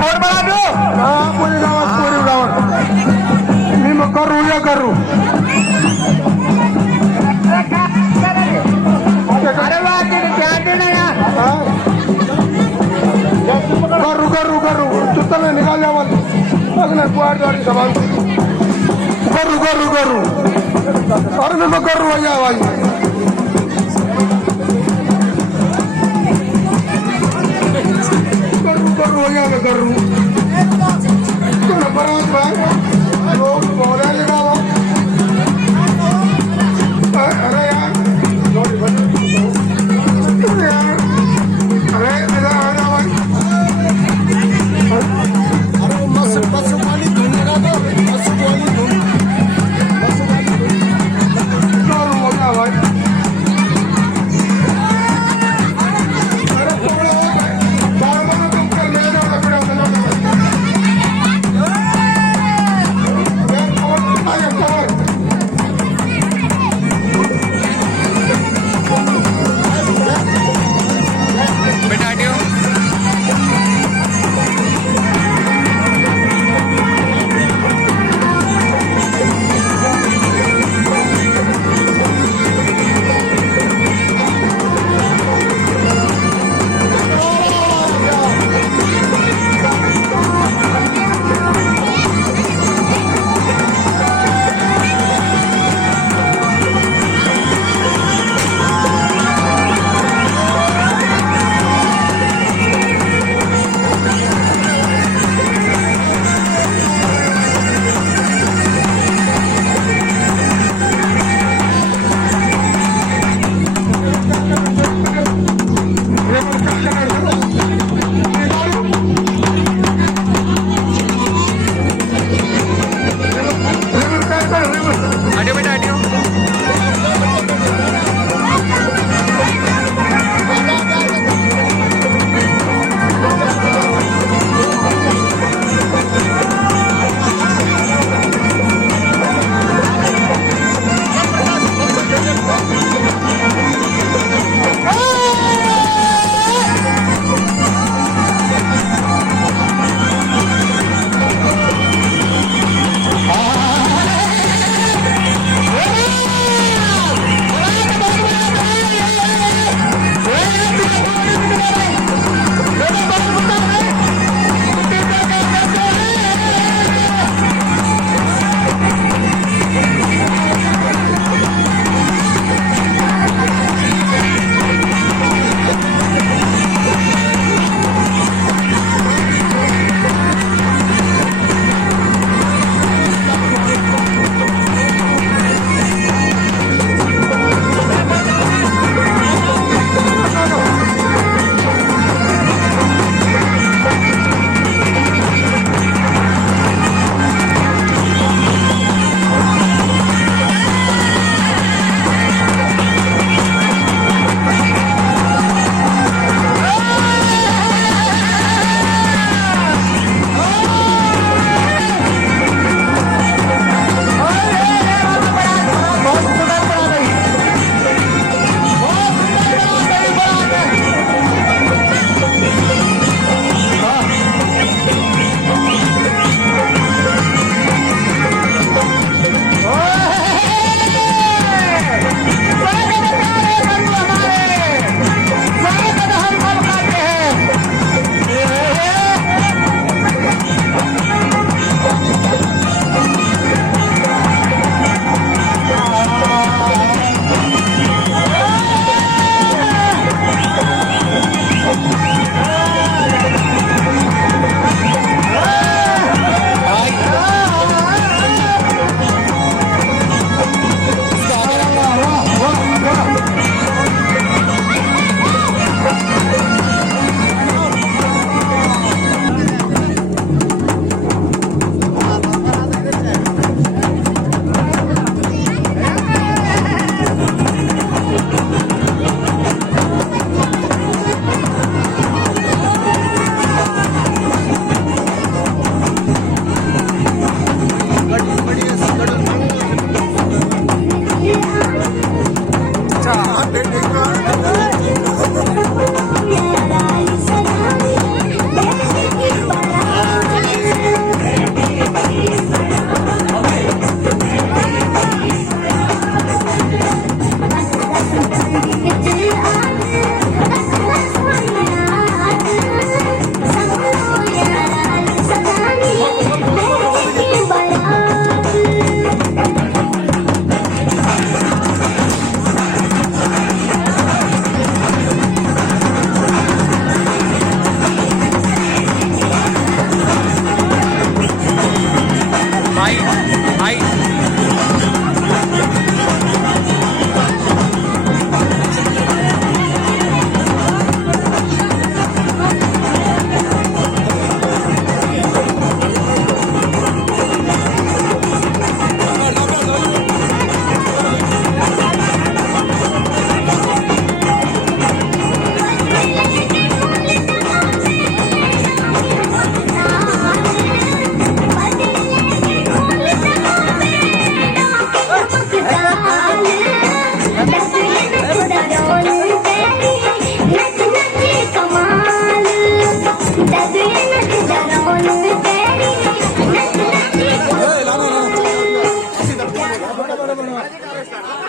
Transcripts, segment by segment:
पोर बळा तू पुरी गावात मी मग करू या करू अरे वा कॅन्टीन आहे करू तुला निघाल्या वाटवाडी सभा करू अरे मी मग करू या आवाज करू तुला परत लोक बोलायला गावा अरे यार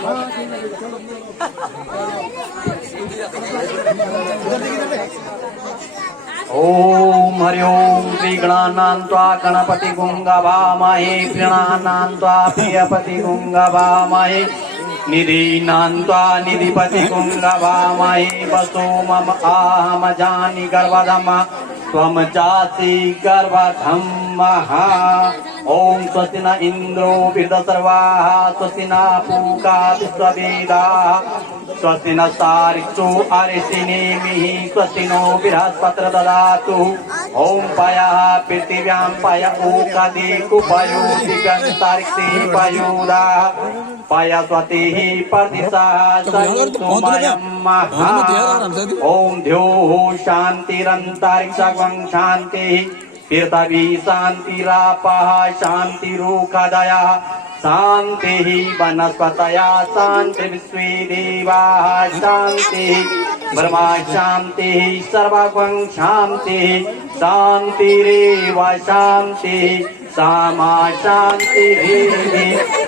ओम हरि ओम श्री गणानान्त्वा गणपति गुंगवामहे प्रणनान्त्वा प्रियपति गुंगवामहे निधिनान्त्वा निधिपति गुंगवामहे वसो मम आहम जानि गर्भधम त्वम चासि गर्भधम्मः। ओम स्वस्ति न इंद्रो वृद्धसर्वाः स्वस्ति न पूषा विश्ववेदाः स्वस्ति न सारिषो अरिष्टिनेमिः स्वस्ति नो बृहस्पतिर्दधातु ददातु। ओम पयः पृथिव्यां पय ओषधि कुपयो दिव्यन्तारिक्षे पयोदा पय स्वतिः परदिशः सन्तुमयं महा। ओम द्योः शान्तिरन्तरिक्षं शान्तिः पृथिवी शान्तिरापः शान्तिरुषधयः शान्तिः वनस्पतयः शान्ति विश्वे देवाः शान्तिः ब्रह्मा शान्तिः सर्वं शान्तिः शान्तिरेव शान्तिः सामा शान्तिः।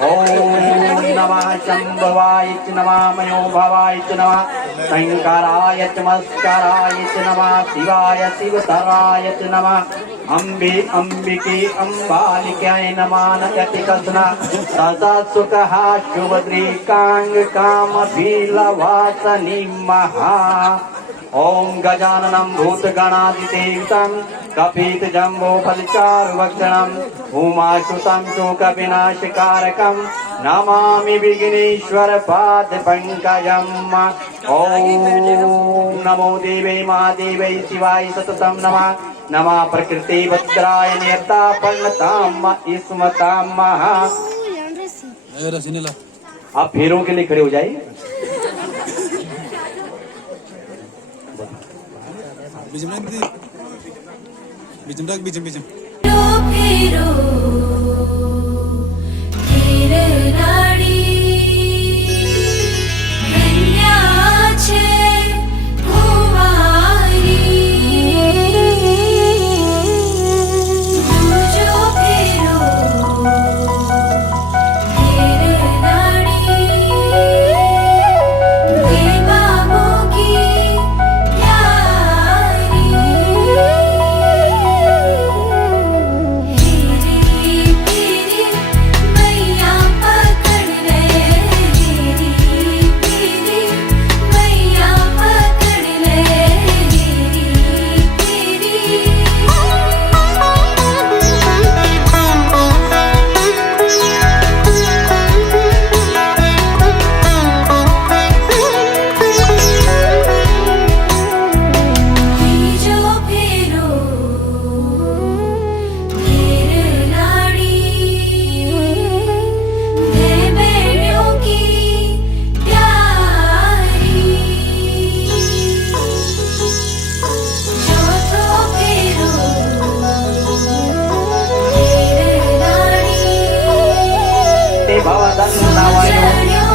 ओम नमः शम्भवाय च नमः मयोभवाय च नमः शंकराय च मस्कराय च नमः शिवाय शिवतराय च नमः अम्बे अम्बिके अम्बालिकाय नमः नयति कृष्ण तथा सुखः शुभद्रीकांग कामभीलवासनि महा। ओम गजाननं भूतगणाधिसेवितं कपितजम्बोफलचारुभक्षणं उमासुतं शोकविनाशकारकं नमामि विघ्नेश्वरपादपङ्कजम्। ओम नमो देवै महादेवै शिवाय सततं नमः नमः प्रकृति वज्राय नियता पर्णताम स्मताम महा। आप फेरों के लिए खड़े हो जाइए।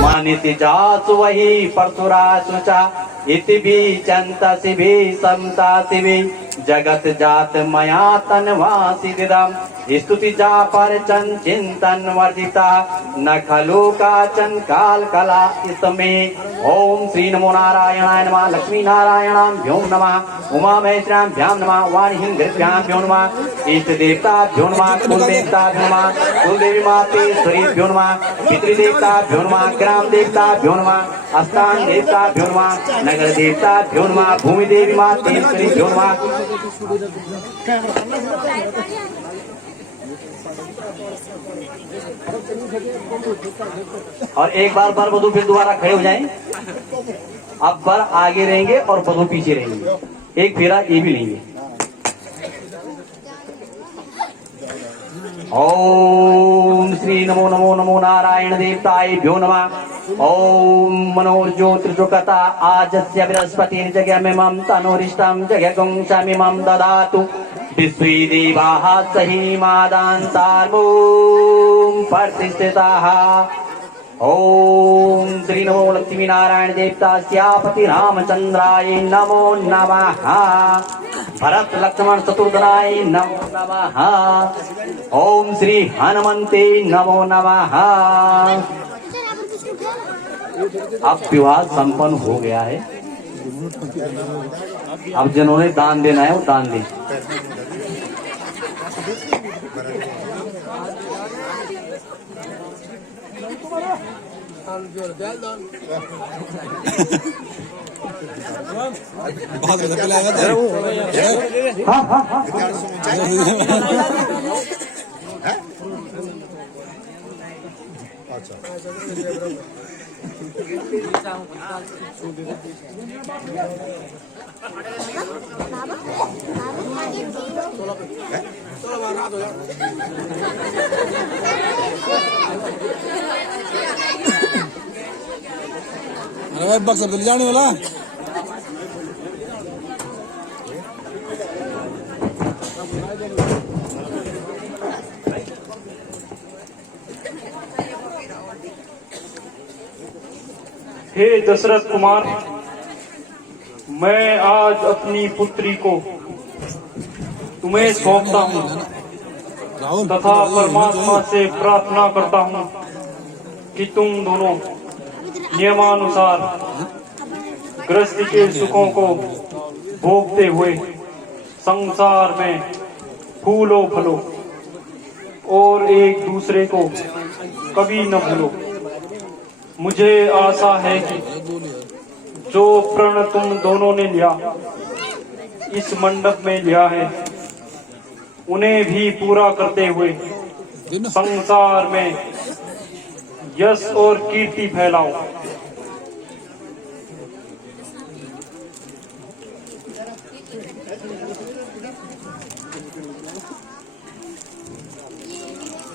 मानिति जासु वही परशुरासु चा इति भी चंतसि भी समतासि भी जगत जात मया तन्वासि दिदम स्तुति जा पर चं चिंतन वर्जिता न खलु काचन काल कला इसमें। ओम श्री नमो नारायणाय नमः लक्ष्मी नारायणाभ्यो नमः उमा महेश्वराभ्यां नमः वाणीभ्यां नमः इष्ट देवताभ्यो नमः कुल देवताभ्यो नमः कुलदेवी मातेश्वरीभ्यो नमः पितृदेवताभ्यो नमः ग्राम देवताभ्यो नमः स्थान देवताभ्यो नमः नगर देवताभ्यो नमः भूमि देवी मातेश्वरीभ्यो नमः। और एक बार वर वधू फिर दोबारा खड़े हो जाएं। अब वर आगे रहेंगे और वधू पीछे रहेंगे। एक फेरा ये भी लेंगे। ओम श्री नमो नमो नमो नारायण देवताय भ्यो नमः। ओम मनोज्योतिर्जुकता आजस्य बृहस्पति जगमिमं तनोरिष्टं जगगुं शमिमं ददातु विश्वे देवाः सही मादान्तार्मूं प्रतिष्ठिताः। ओम श्री नमो लक्ष्मी नारायण देवतास्यापति रामचंद्राय नमो नमः। भरत लक्ष्मण शत्रुघ्नाय नमो नमः। ओम श्री हनुमते नमो नमः। अब विवाह संपन्न हो गया है। अब जिन्होंने दान देना है वो दान दे। हाँ हाँ हाँ अरे भाई बक्सर चले जाने वाला। हे दशरथ कुमार, मैं आज अपनी पुत्री को तुम्हें सौंपता हूँ तथा परमात्मा से प्रार्थना करता हूँ कि तुम दोनों नियमानुसार गृहस्थी के सुखों को भोगते हुए संसार में फूलो फलो और एक दूसरे को कभी न भूलो। मुझे आशा है कि जो प्रण तुम दोनों ने लिया इस मंडप में लिया है उन्हें भी पूरा करते हुए संसार में यश और कीर्ति फैलाओ।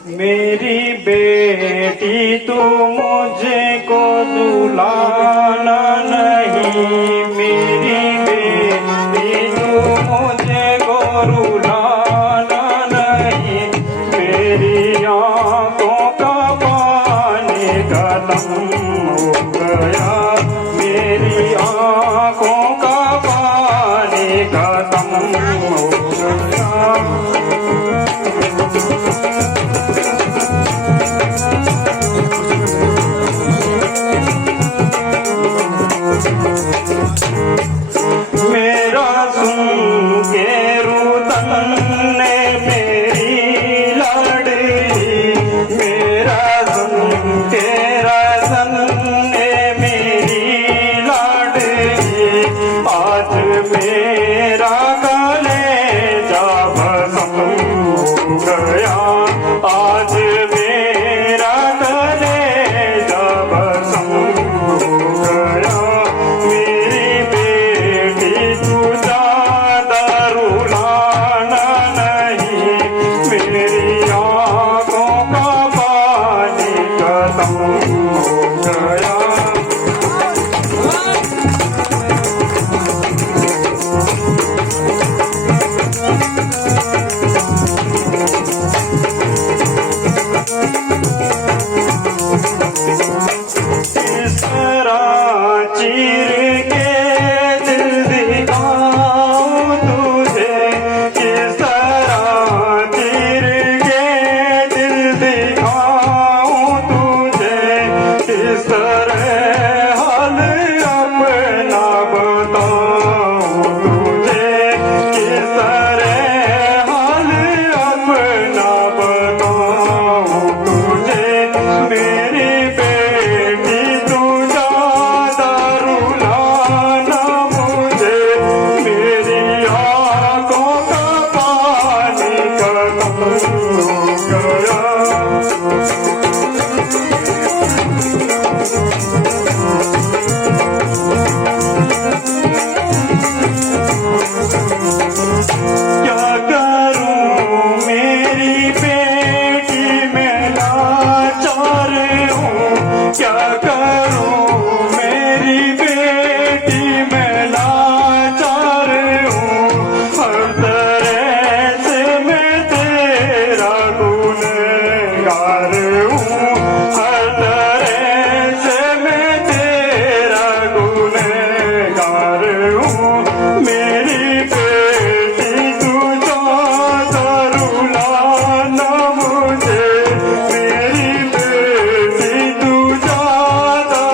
मेरी बेटी तू मुझको दुलाना नहीं, मेरी बेटी तू मुझको रुलाना नहीं, मेरी आंखों का पानी खत्म हो गया, मेरी आंखों का पानी खत्म हो गया। मेरा सुन के रुदन ने मेरी लाडली, मेरा सुन के रसन ने मेरी लाडली, आज मेरा कलेजा भस्म हो गया, आज मेरा कलेजा भस्म हो गया। मेरी बेटी तू ज्यादा रुलाना नहीं, मेरी आंखों का पानी खत्म हो गया। इस तरह चीर के दिल दिखाऊं तुझे, किस तरह चीर के दिल दिखाऊं तुझे, किस तरह हाल अपना बताऊं तुझे, किस तरह हाल अपना बताऊं तुझे। मेरी बेटी तू ज्यादा रुलाना मुझे, मेरी आंखों का पानी खत्म हो गया। क्या करूं मेरी बेटी मैं लाचार हूँ, क्या करूं मेरी बेटी मैं लाचार हूँ, हर तरह से मैं तेरा गुनहगार हूँ, हर तरह से मैं तेरा गुनहगार हूँ। मेरी बेटी तू ज्यादा रुलाना मुझे, मेरी बेटी तू ज्यादा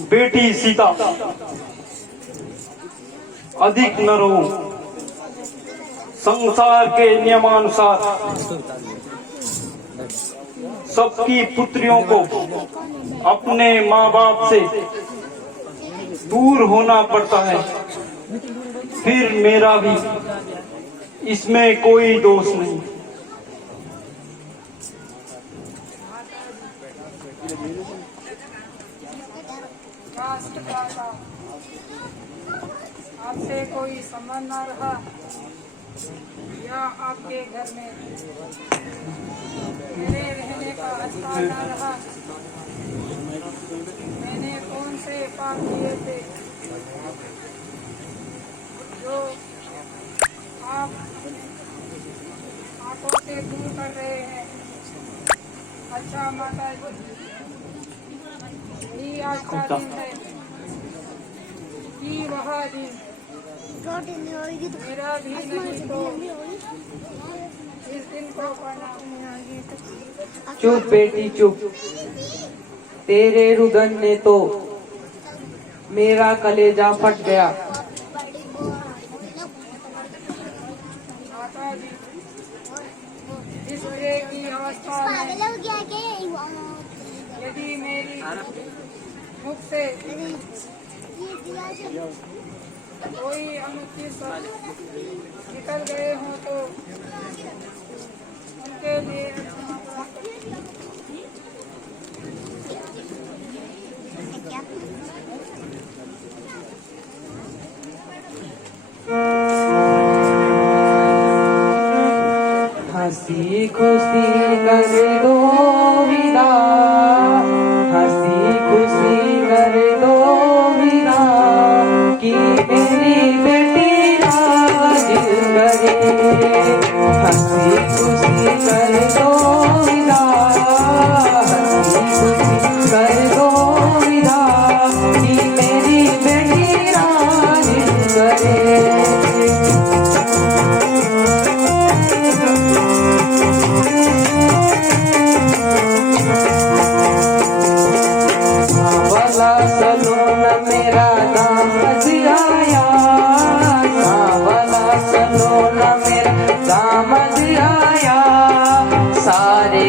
बेटी सीता अधिक न रहो। संसार के नियमानुसार सबकी पुत्रियों को अपने माँ बाप से दूर होना पड़ता है, फिर मेरा भी इसमें कोई दोष नहीं। राष्ट्रपिता, आपसे कोई संबंध न रहा या आपके घर में मेरे रहने का अधिकार न रहा। मैंने कौन से पाप किए थे जो आप आंखों से दूर कर रहे हैं? अच्छा माता जी, यही आज का दिन है कि वह दिन मेरा भी नहीं तो इस दिन को पाना। चुप बेटी चुप, तेरे रुदन ने तो मेरा कलेजा फट गया। माता जी, इस तरह की अवस्था में यदि मेरी मुख से कोई अनुचित शब्द निकल गए हों तो उनके लिए हंसी खुशी कर दो विदा, हंसी खुशी कर दो विदा, कि मेरी बेटी राज करे। हंसी खुशी कर दो विदा, हंसी खुशी कर दो विदा, कि मेरी बेटी राज करे। सावला सलोन मेरा दामद आया, सावला सलोन मेरा दामद आया, सारे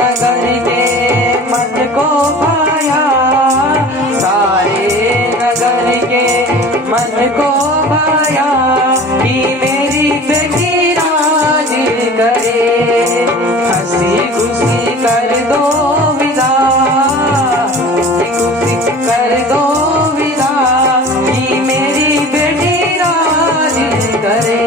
नगर के मन को भाया, सारे नगर के मन को भाया, कि मेरी बेटी राज करे। हंसी खुशी कर दो विदा, हंसी खुशी कर दो विदा, कि मेरी बेटी राज करे।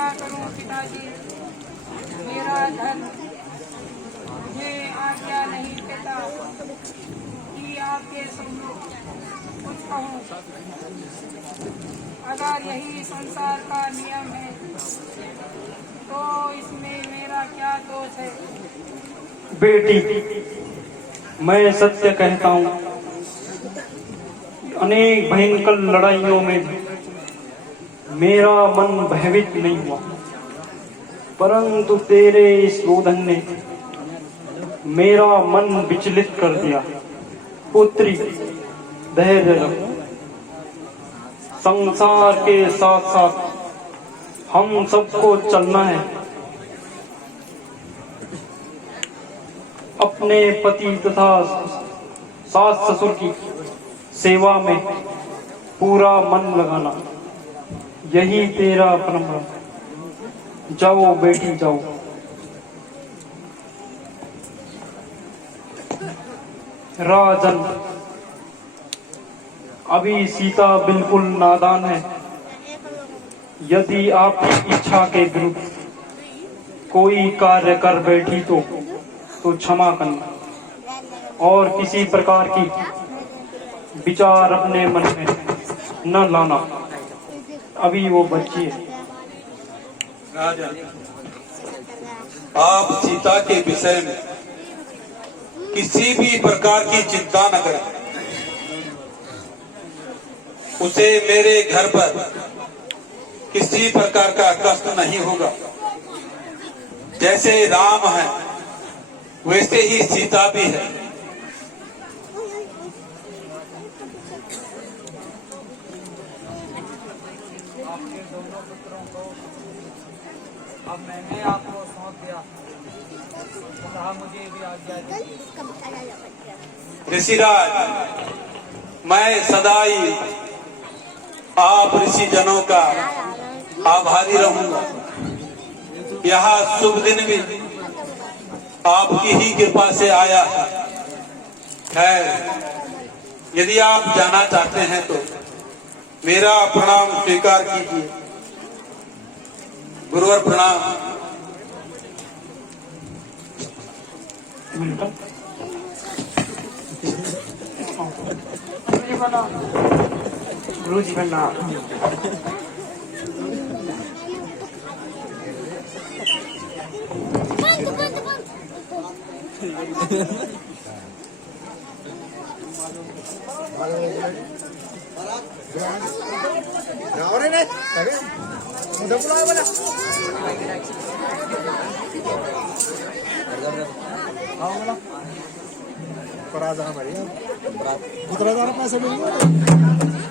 क्या करूं पिताजी, मेरा धन मुझे आज्ञा नहीं देता कि आपके सम्मुख कुछ कहूं। अगर यही संसार का नियम है तो इसमें मेरा क्या दोष है। बेटी, मैं सत्य कहता हूँ, अनेक भयंकर लड़ाइयों में भी मेरा मन भयभीत नहीं हुआ, परंतु तेरे इस रोदन ने मेरा मन विचलित कर दिया। पुत्री, धैर्य रखो। संसार के साथ साथ हम सबको चलना है। अपने पति तथा सास ससुर की सेवा में पूरा मन लगाना, यही तेरा परम। जाओ बेटी, जाओ। राजन, अभी सीता बिल्कुल नादान है। यदि आपकी इच्छा के विरुद्ध कोई कार्य कर बैठी तो क्षमा करना और किसी प्रकार की विचार अपने मन में न लाना। अभी वो बच्ची है। राजा, आप सीता के विषय में किसी भी प्रकार की चिंता न करें। उसे मेरे घर पर किसी प्रकार का कष्ट नहीं होगा। जैसे राम है वैसे ही सीता भी है। आपके दोनों पुत्रों को अब मैंने आपको सौंप दिया, कहा मुझे भी आज्ञा दीजिए। ऋषिराज, मैं सदाई आप ऋषि जनों का आभारी रहूंगा। यह शुभ दिन भी आपकी ही कृपा से आया है। यदि आप जाना चाहते हैं तो मेरा प्रणाम स्वीकार कीजिए। गुरुवर प्रणाम। गुरु जी प्रणाम। पर आ जाना बढ़िया, उतरा जाना पैसे मिल